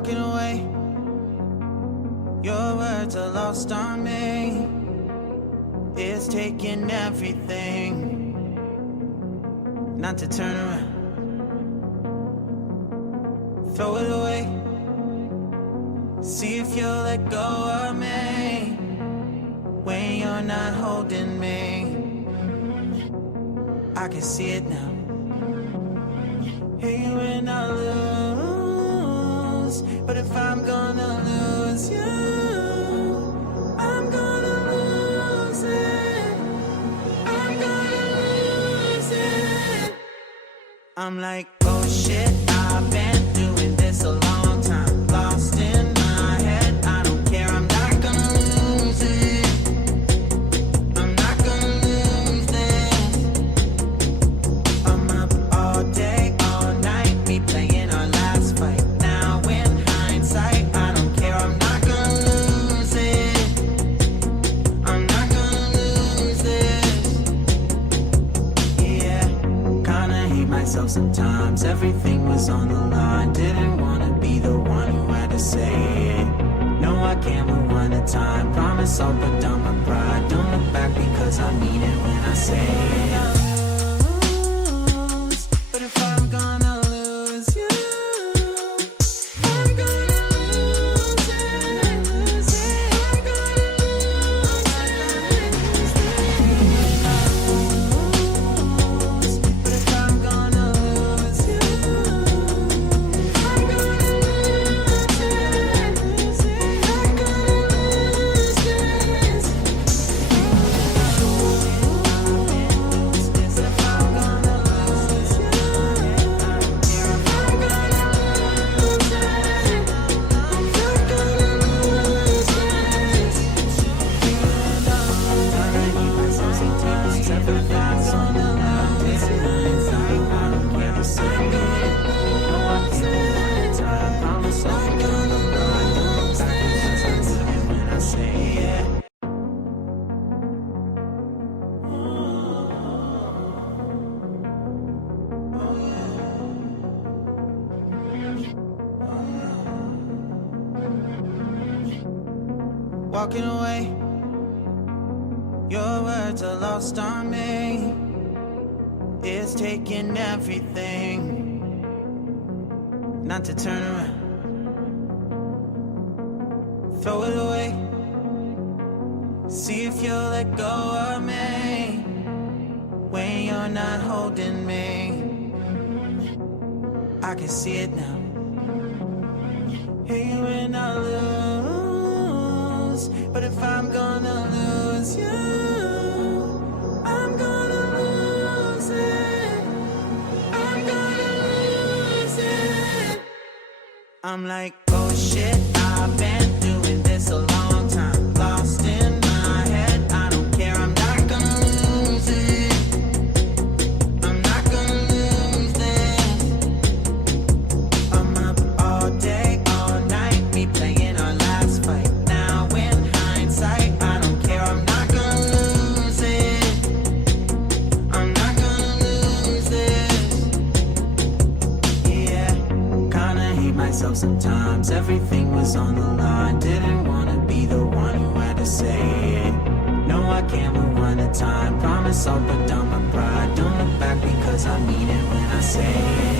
walking away. Your words are lost on me. It's taking everything not to turn around. Throw it away. See if you'll let go of me when you're not holding me. I can see it now. Hey, when I lose, but if I'm gonna lose you, I'm gonna lose it. I'm gonna lose it. I'm like, oh shit, I've been doing this a long time. Lost in my head, I don't care, I'm not gonna lose it. I'm not gonna lose this. I'm up all day, all night, we playing our last fight. Now in hindsight, I don't care, I'm not gonna lose it. I'm not gonna lose this. Yeah, kinda hate myself sometimes. Everything was on the line. Didn't wanna be the one who had to say it. No, I can't move one at a time. Promise I'll put down my pride. Don't look back because I mean it when I say it. But if I'm gonna lose you, I'm gonna lose it. I'm gonna lose it. But if I'm gonna lose you, I'm gonna lose it. I'm gonna lose this. But if I'm gonna lose you, I'm gonna lose it. I'm not gonna lose this. I hate myself sometimes. Everything's on the line. Didn't hindsight, I don't care to say it. No, I can't move one at a time. Promise I'll put down my pride. Don't look back because I mean it when I say it. Walking away, your words are lost on me. It's taking everything not to turn around. Throw it away. See if you'll let go of me when you're not holding me. I can see it now. Hey, when I lose, but if I'm gonna lose you, I'm gonna lose it. I'm gonna lose it. I'm like, oh shit, I've been doing this a long time. Lost in my head, I don't care, I'm not gonna lose it. I'm not gonna lose this. I'm up all day, all night, we playing our last fight. Now in hindsight, I don't care, I'm not gonna lose it. I'm not gonna lose this. Yeah, kinda hate myself sometimes. Everything was on the line. Didn't wanna be the one who had to say it. No, I can't move one at a time. Promise I'll put down my pride. Don't look back because I mean it when I say it.